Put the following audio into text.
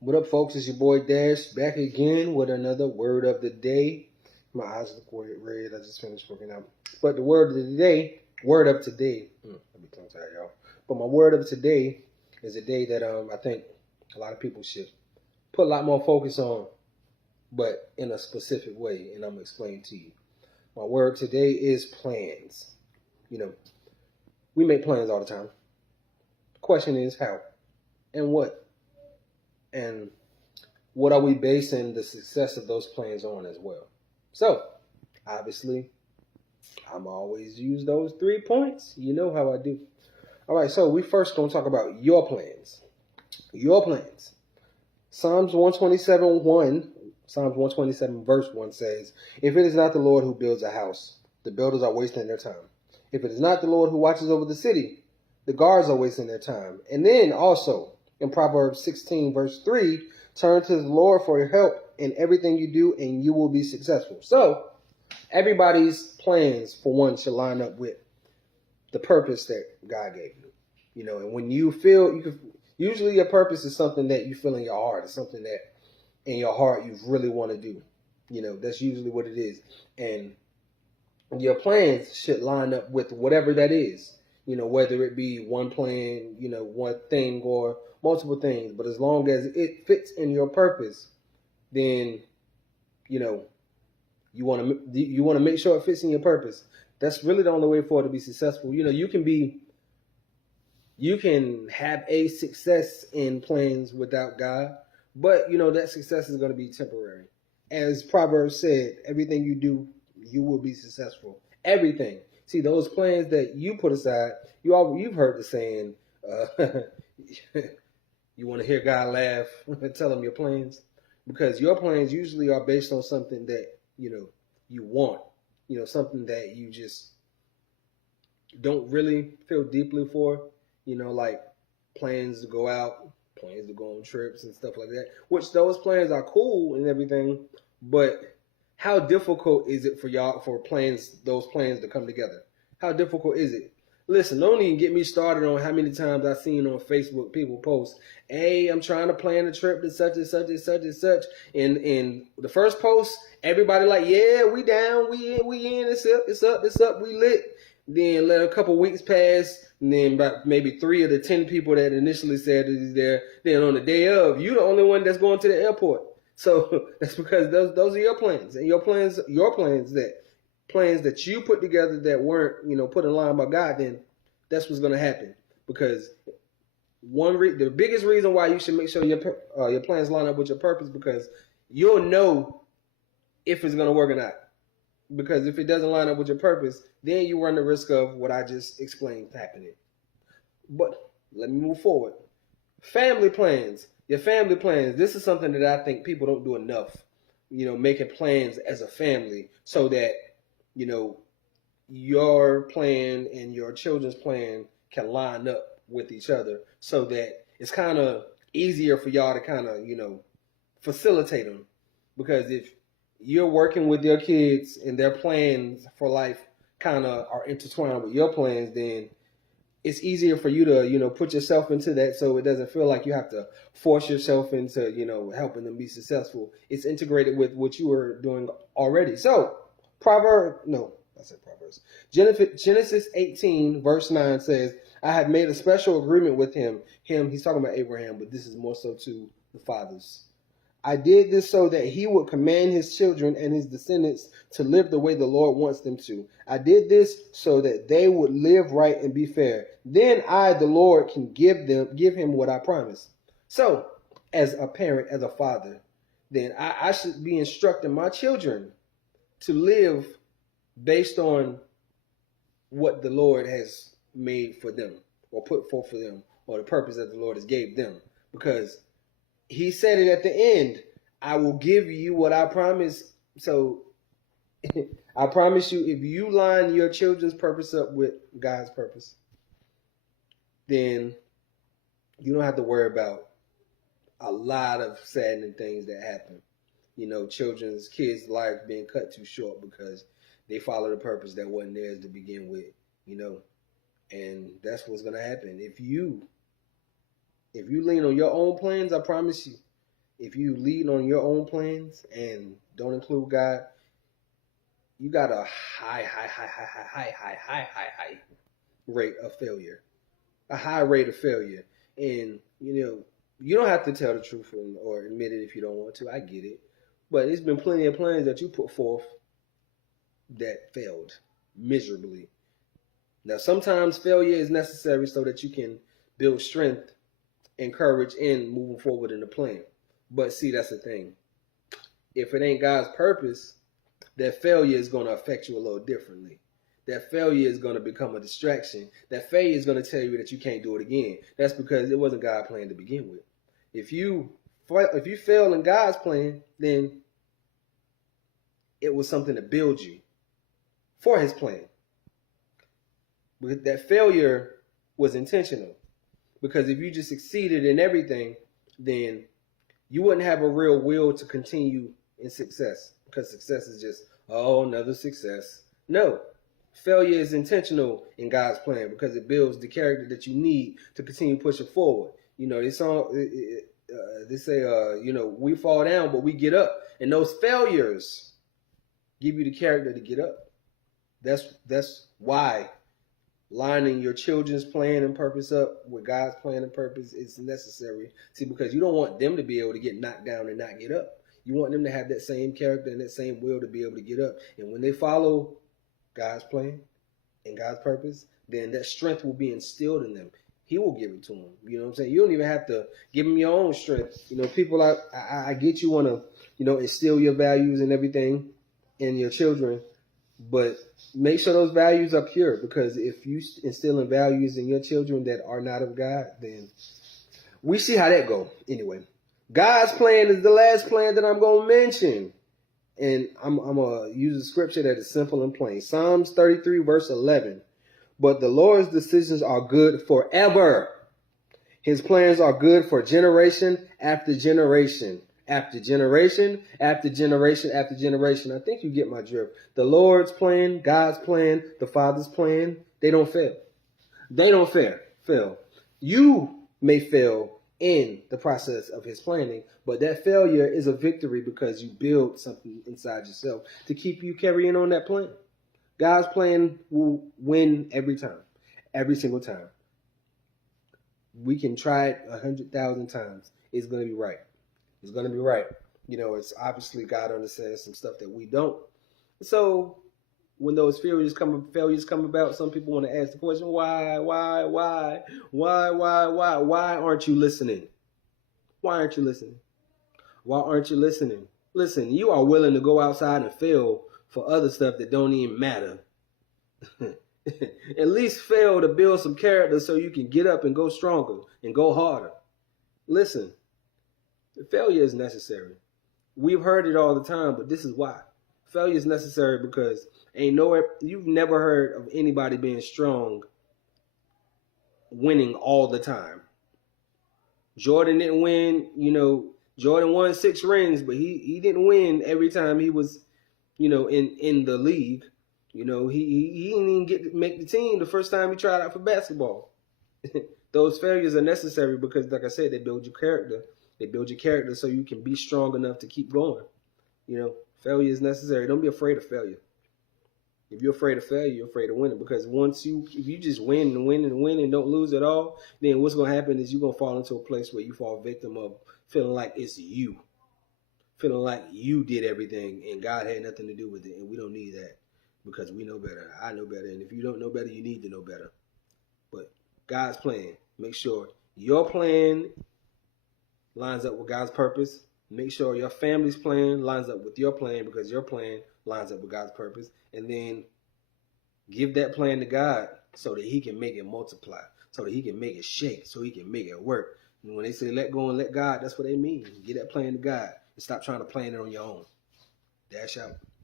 What up, folks? It's your boy Dash back again with another word of the day. My eyes look red. I just finished working out. But the word of today. Let me tongue tied, y'all. But my word of today is a day that I think a lot of people should put a lot more focus on, but in a specific way, and I'm gonna explain to you. My word today is plans. You know, we make plans all the time. The question is how and what. And what are we basing the success of those plans on as well? So, obviously, I'm always use those 3 points. You know how I do. All right, so we first going to talk about your plans. Your plans. Psalms 127 verse 1 says, "If it is not the Lord who builds a house, the builders are wasting their time. If it is not the Lord who watches over the city, the guards are wasting their time." And then also, in Proverbs 16 verse 3, "Turn to the Lord for help in everything you do, and you will be successful." So, everybody's plans, for one, should line up with the purpose that God gave you. You know, and when you feel, usually your purpose is something that you feel in your heart. It's something that in your heart you really want to do. You know, that's usually what it is. And your plans should line up with whatever that is. You know, whether it be one plan, you know, one thing or multiple things. But as long as it fits in your purpose, then, you know, you want to make sure it fits in your purpose. That's really the only way for it to be successful. You know, you can have a success in plans without God, but you know that success is going to be temporary. As Proverbs said, everything you do, you will be successful. Everything. See, those plans that you put aside, you've heard the saying, you want to hear God laugh, tell him your plans, because your plans usually are based on something that, you know, you want, you know, something that you just don't really feel deeply for, you know, like plans to go out, plans to go on trips and stuff like that, which those plans are cool and everything, but how difficult is it for y'all, for those plans to come together? How difficult is it? Listen, don't even get me started on how many times I've seen on Facebook people post, "Hey, I'm trying to plan a trip to such and such and such and such." And the first post, everybody like, "Yeah, we down, we in, it's up, we lit." Then let a couple weeks pass, and then about maybe 3 of the 10 people that initially said it is there, then on the day of, you the only one that's going to the airport. So that's because those are your plans, and your plans that you put together that weren't, you know, put in line by God. Then that's what's going to happen. Because the biggest reason why you should make sure your plans line up with your purpose, because you'll know if it's going to work or not. Because if it doesn't line up with your purpose, then you run the risk of what I just explained happening. But let me move forward. Family plans. Your family plans. This is something that I think people don't do enough. You know, making plans as a family so that, you know, your plan and your children's plan can line up with each other, so that it's kind of easier for y'all to kind of, you know, facilitate them. Because if you're working with your kids and their plans for life kind of are intertwined with your plans, then it's easier for you to, you know, put yourself into that, so it doesn't feel like you have to force yourself into, you know, helping them be successful. It's integrated with what you were doing already. So, Genesis 18 verse 9 says, "I have made a special agreement with him." He's talking about Abraham, but this is more so to the fathers. "I did this so that he would command his children and his descendants to live the way the Lord wants them to. I did this so that they would live right and be fair. Then I, the Lord, can give him what I promised." So, as a parent, as a father, then I should be instructing my children to live based on what the Lord has made for them, or put forth for them, or the purpose that the Lord has gave them. Because he said it at the end, "I will give you what I promise." So I promise you, if you line your children's purpose up with God's purpose, then you don't have to worry about a lot of saddening things that happen. You know, kids' lives being cut too short because they follow the purpose that wasn't theirs to begin with, you know. And that's what's going to happen. If you lean on your own plans, I promise you, If you lead on your own plans and don't include God, you got a high rate of failure. A high rate of failure. And, you don't have to tell the truth or admit it if you don't want to. I get it. But there's been plenty of plans that you put forth that failed miserably. Now, sometimes failure is necessary so that you can build strength and courage in moving forward in the plan. But see, that's the thing. If it ain't God's purpose, that failure is going to affect you a little differently. That failure is going to become a distraction. That failure is going to tell you that you can't do it again. That's because it wasn't God's plan to begin with. If you fail in God's plan, then it was something to build you for his plan. But that failure was intentional. Because if you just succeeded in everything, then you wouldn't have a real will to continue in success. Because success is just, another success. No. Failure is intentional in God's plan because it builds the character that you need to continue pushing forward. They say, we fall down, but we get up. And those failures give you the character to get up. That's why lining your children's plan and purpose up with God's plan and purpose is necessary. See, because you don't want them to be able to get knocked down and not get up. You want them to have that same character and that same will to be able to get up. And when they follow God's plan and God's purpose, then that strength will be instilled in them. He will give it to them. You know what I'm saying? You don't even have to give them your own strength. People, I get you want to, instill your values and everything in your children, but make sure those values are pure, because if you instill in values in your children that are not of God, then we see how that go. Anyway, God's plan is the last plan that I'm going to mention. And I'm going to use a scripture that is simple and plain. Psalms 33, verse 11. But the Lord's decisions are good forever. His plans are good for generation after generation, after generation, after generation, after generation. I think you get my drift. The Lord's plan, God's plan, the Father's plan, they don't fail. They don't fail. You may fail in the process of his planning, but that failure is a victory because you build something inside yourself to keep you carrying on that plan. God's plan will win every time, every single time. We can try it 100,000 times. It's going to be right. It's going to be right. It's obviously God understands some stuff that we don't. So when those failures come about, some people want to ask the question, why aren't you listening? Why aren't you listening? Why aren't you listening? Listen, you are willing to go outside and fail for other stuff that don't even matter. At least fail to build some character so you can get up and go stronger and go harder. Listen, failure is necessary. We've heard it all the time, but this is why. Failure is necessary because you've never heard of anybody being strong winning all the time. Jordan didn't win, Jordan won 6 rings, but he didn't win every time he was, in the league. He didn't even get to make the team the first time he tried out for basketball. Those failures are necessary because, like I said, they build your character. They build your character so you can be strong enough to keep going. Failure is necessary. Don't be afraid of failure. If you're afraid of failure, you're afraid of winning. Because if you just win and win and win and don't lose at all, then what's going to happen is you're going to fall into a place where you fall victim of feeling like it's you. Feeling like you did everything and God had nothing to do with it. And we don't need that because we know better. I know better. And if you don't know better, you need to know better. But God's plan, make sure your plan lines up with God's purpose. Make sure your family's plan lines up with your plan because your plan lines up with God's purpose. And then give that plan to God so that he can make it multiply, so that he can make it shake, so he can make it work. And when they say let go and let God, that's what they mean. Give that plan to God and stop trying to plan it on your own. Dash out.